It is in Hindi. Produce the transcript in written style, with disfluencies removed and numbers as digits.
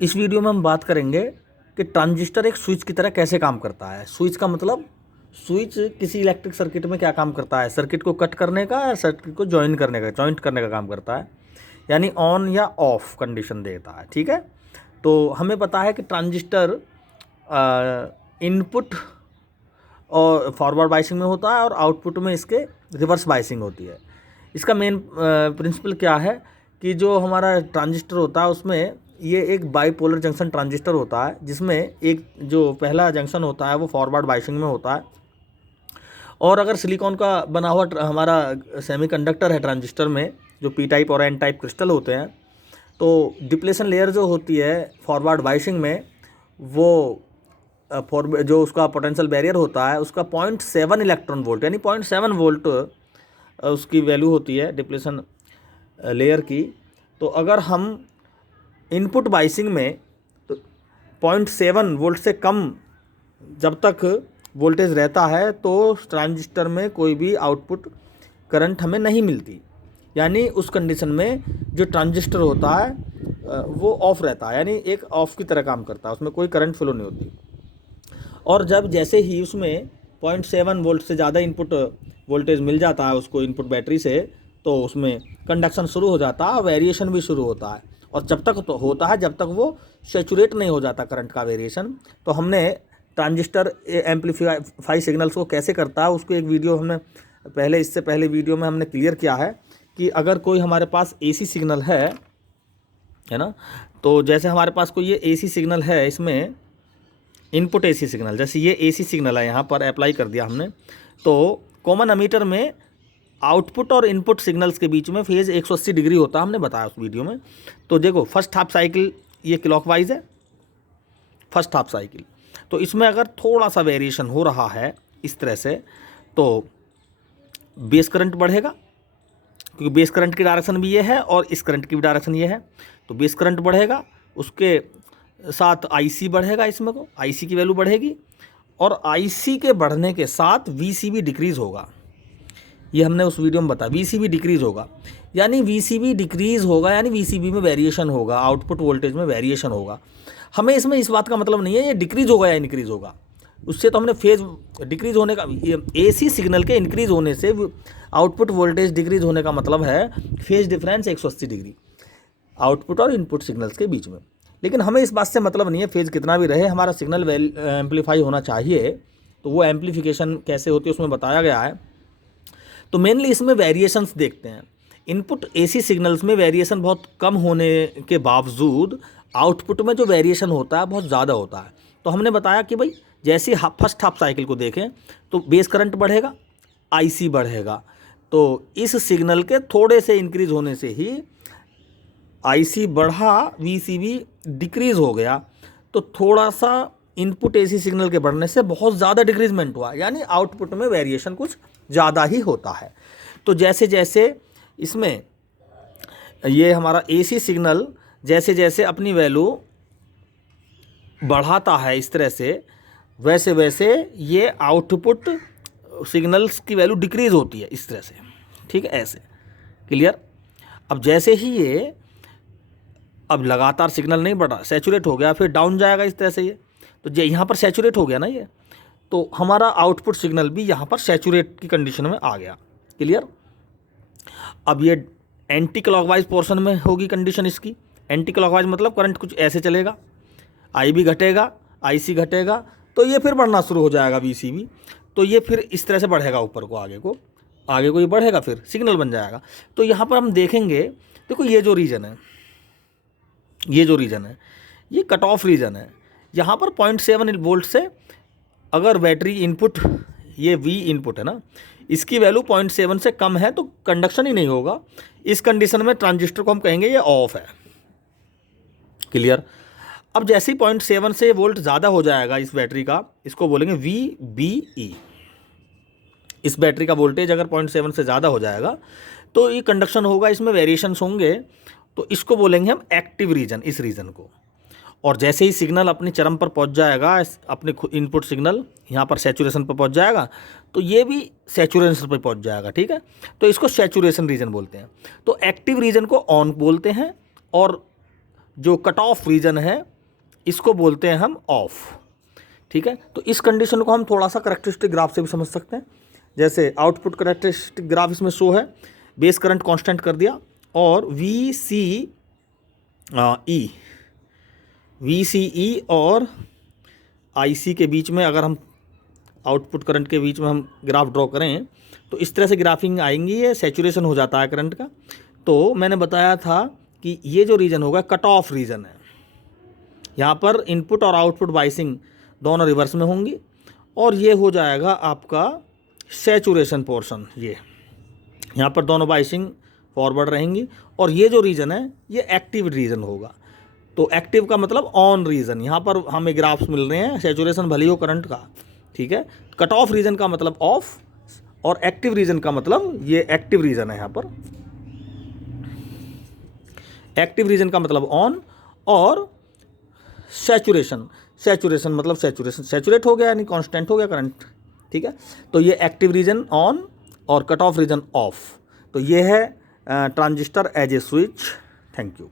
इस वीडियो में हम बात करेंगे कि ट्रांजिस्टर एक स्विच की तरह कैसे काम करता है। स्विच का मतलब स्विच किसी इलेक्ट्रिक सर्किट में क्या काम करता है, सर्किट को कट करने का या सर्किट को जॉइंट करने का काम करता है, यानी ऑन या ऑफ कंडीशन देता है। ठीक है, तो हमें पता है कि ट्रांजिस्टर इनपुट और फॉरवर्ड बायसिंग में होता है और आउटपुट में इसके रिवर्स बायसिंग होती है। इसका मेन प्रिंसिपल क्या है कि जो हमारा ट्रांजिस्टर होता है उसमें ये एक बाईपोलर जंक्शन ट्रांजिस्टर होता है, जिसमें एक जो पहला जंक्शन होता है वो फॉरवर्ड बायसिंग में होता है। और अगर सिलिकॉन का बना हुआ हमारा सेमीकंडक्टर है ट्रांजिस्टर में, जो पी टाइप और एन टाइप क्रिस्टल होते हैं, तो डिप्लेशन लेयर जो होती है फॉरवर्ड बायसिंग में, वो जो उसका पोटेंशियल बैरियर होता है उसका 0.7 इलेक्ट्रॉन वोल्ट यानी 0.7 वोल्ट उसकी वैल्यू होती है डिप्लेशन लेयर की। तो अगर हम इनपुट बायसिंग में तो 0.7 वोल्ट से कम जब तक वोल्टेज रहता है तो ट्रांजिस्टर में कोई भी आउटपुट करंट हमें नहीं मिलती, यानी उस कंडीशन में जो ट्रांजिस्टर होता है वो ऑफ रहता है, यानी एक ऑफ की तरह काम करता है, उसमें कोई करंट फ्लो नहीं होती। और जब जैसे ही उसमें 0.7 वोल्ट से ज़्यादा इनपुट वोल्टेज मिल जाता है उसको इनपुट बैटरी से, तो उसमें कंडक्शन शुरू हो जाता है, वेरिएशन भी शुरू होता है। और जब तक तो होता है जब तक वो सेचुरेट नहीं हो जाता करंट का वेरिएशन। तो हमने ट्रांजिस्टर एम्पलीफाई सिग्नल्स को कैसे करता है उसको एक वीडियो हमने इससे पहले वीडियो में हमने क्लियर किया है कि अगर कोई हमारे पास एसी सिग्नल है ना, तो जैसे हमारे पास कोई ये एसी सिग्नल है, इसमें इनपुट एसी सिग्नल, जैसे ये एसी सिग्नल है, यहाँ पर अप्लाई कर दिया हमने, तो कॉमन एमीटर में आउटपुट और इनपुट सिग्नल्स के बीच में फेज़ 180 डिग्री होता है, हमने बताया उस वीडियो में। तो देखो फर्स्ट हाफ साइकिल ये क्लॉकवाइज है, फर्स्ट हाफ साइकिल, तो इसमें अगर थोड़ा सा वेरिएशन हो रहा है इस तरह से, तो बेस करंट बढ़ेगा, क्योंकि बेस करंट की डायरेक्शन भी ये है और इस करंट की भी डायरेक्शन ये है। तो बेस करंट बढ़ेगा, उसके साथ आईसी बढ़ेगा, इसमें को आईसी की वैल्यू बढ़ेगी, और आईसी के बढ़ने के साथ वीसीबी डिक्रीज़ होगा। ये हमने उस वीडियो में बताया, वीसीबी डिक्रीज़ होगा, यानी वीसीबी डिक्रीज़ होगा यानी वीसीबी में वेरिएशन होगा, आउटपुट वोल्टेज में वेरिएशन होगा। हमें इसमें इस बात का मतलब नहीं है ये डिक्रीज़ होगा या इंक्रीज़ होगा, उससे तो हमने फेज डिक्रीज़ होने का, एसी सिग्नल के इंक्रीज़ होने से आउटपुट वोल्टेज डिक्रीज़ होने का मतलब है फेज डिफरेंस 180 डिग्री आउटपुट और इनपुट सिग्नल्स के बीच में। लेकिन हमें इस बात से मतलब नहीं है फेज कितना भी रहे, हमारा सिग्नल एम्पलीफाई होना चाहिए। तो वो एम्पलीफिकेशन कैसे होती है उसमें बताया गया है। तो मेनली इसमें वेरिएशंस देखते हैं। इनपुट एसी सिग्नल्स में वेरिएशन बहुत कम होने के बावजूद आउटपुट में जो वेरिएशन होता है बहुत ज़्यादा होता है। तो हमने बताया कि भाई जैसे फर्स्ट हाफ साइकिल को देखें तो बेस करंट बढ़ेगा, आईसी बढ़ेगा, तो इस सिग्नल के थोड़े से इंक्रीज होने से ही आईसी बढ़ा, वीसीबी डिक्रीज़ हो गया, तो थोड़ा सा इनपुट एसी सिग्नल के बढ़ने से बहुत ज़्यादा डिक्रीजमेंट हुआ, यानी आउटपुट में वेरिएशन कुछ ज़्यादा ही होता है। तो जैसे जैसे इसमें ये हमारा एसी सिग्नल जैसे जैसे अपनी वैल्यू बढ़ाता है इस तरह से, वैसे वैसे ये आउटपुट सिग्नल्स की वैल्यू डिक्रीज़ होती है इस तरह से। ठीक है, ऐसे क्लियर। अब जैसे ही ये अब लगातार सिग्नल नहीं बढ़ा, सैचुरेट हो गया, फिर डाउन जाएगा इस तरह से ये, तो यहाँ पर सैचुरेट हो गया ना ये, तो हमारा आउटपुट सिग्नल भी यहाँ पर सैचुरेट की कंडीशन में आ गया। क्लियर। अब ये एंटी क्लॉकवाइज पोर्शन में होगी कंडीशन इसकी। एंटी क्लॉकवाइज मतलब करंट कुछ ऐसे चलेगा, आई भी घटेगा, आईसी घटेगा, तो ये फिर बढ़ना शुरू हो जाएगा वीसीबी, तो ये फिर इस तरह से बढ़ेगा ऊपर को, आगे को ये बढ़ेगा, फिर सिग्नल बन जाएगा। तो यहाँ पर हम देखेंगे, देखो ये जो रीजन है ये कट ऑफ रीजन है। यहाँ पर 0.7 वोल्ट से अगर बैटरी इनपुट, ये वी इनपुट है ना, इसकी वैल्यू 0.7 से कम है तो कंडक्शन ही नहीं होगा। इस कंडीशन में ट्रांजिस्टर को हम कहेंगे ये ऑफ है। क्लियर। अब जैसे ही 0.7 से वोल्ट ज़्यादा हो जाएगा इस बैटरी का, इसको बोलेंगे VBE। इस बैटरी का वोल्टेज अगर 0.7 से ज़्यादा हो जाएगा तो ये कंडक्शन होगा, इसमें वेरिएशंस होंगे, तो इसको बोलेंगे हम एक्टिव रीजन, इस रीजन को। और जैसे ही सिग्नल अपनी चरम पर पहुंच जाएगा, अपने इनपुट सिग्नल यहाँ पर सैचुरेशन पर पहुंच जाएगा, तो ये भी सैचुरेशन पर पहुंच जाएगा। ठीक है, तो इसको सैचुरेशन रीजन बोलते हैं। तो एक्टिव रीजन को ऑन बोलते हैं और जो कट ऑफ रीजन है इसको बोलते हैं हम ऑफ। ठीक है, तो इस कंडीशन को हम थोड़ा सा करेक्टरिस्टिक ग्राफ से भी समझ सकते हैं। जैसे आउटपुट करेक्टरिस्टिक ग्राफ इसमें शो है, बेस करंट कांस्टेंट कर दिया और VCE और IC के बीच में अगर हम आउटपुट करंट के बीच में हम ग्राफ ड्रॉ करें तो इस तरह से ग्राफिंग आएंगी, ये सैचुरेशन हो जाता है करंट का। तो मैंने बताया था कि ये जो रीजन होगा कट ऑफ रीजन है, यहाँ पर इनपुट और आउटपुट बाइसिंग दोनों रिवर्स में होंगी और ये हो जाएगा आपका सैचुरेशन पोर्शन। ये यहाँ पर दोनों बाइसिंग फॉरवर्ड रहेंगी और ये जो रीजन है ये एक्टिव रीजन होगा। तो एक्टिव का मतलब ऑन रीजन, यहाँ पर हमें ग्राफ्स मिल रहे हैं सैचुरेशन भले हो करंट का। ठीक है, कट ऑफ रीजन का मतलब ऑफ और एक्टिव रीजन का मतलब ये एक्टिव रीजन है। यहाँ पर एक्टिव रीजन का मतलब ऑन और सैचुरेशन मतलब सैचुरेट हो गया यानी कांस्टेंट हो गया करंट। ठीक है, तो ये एक्टिव रीजन ऑन और कट ऑफ रीजन ऑफ। तो ये है transistor as a switch. Thank you.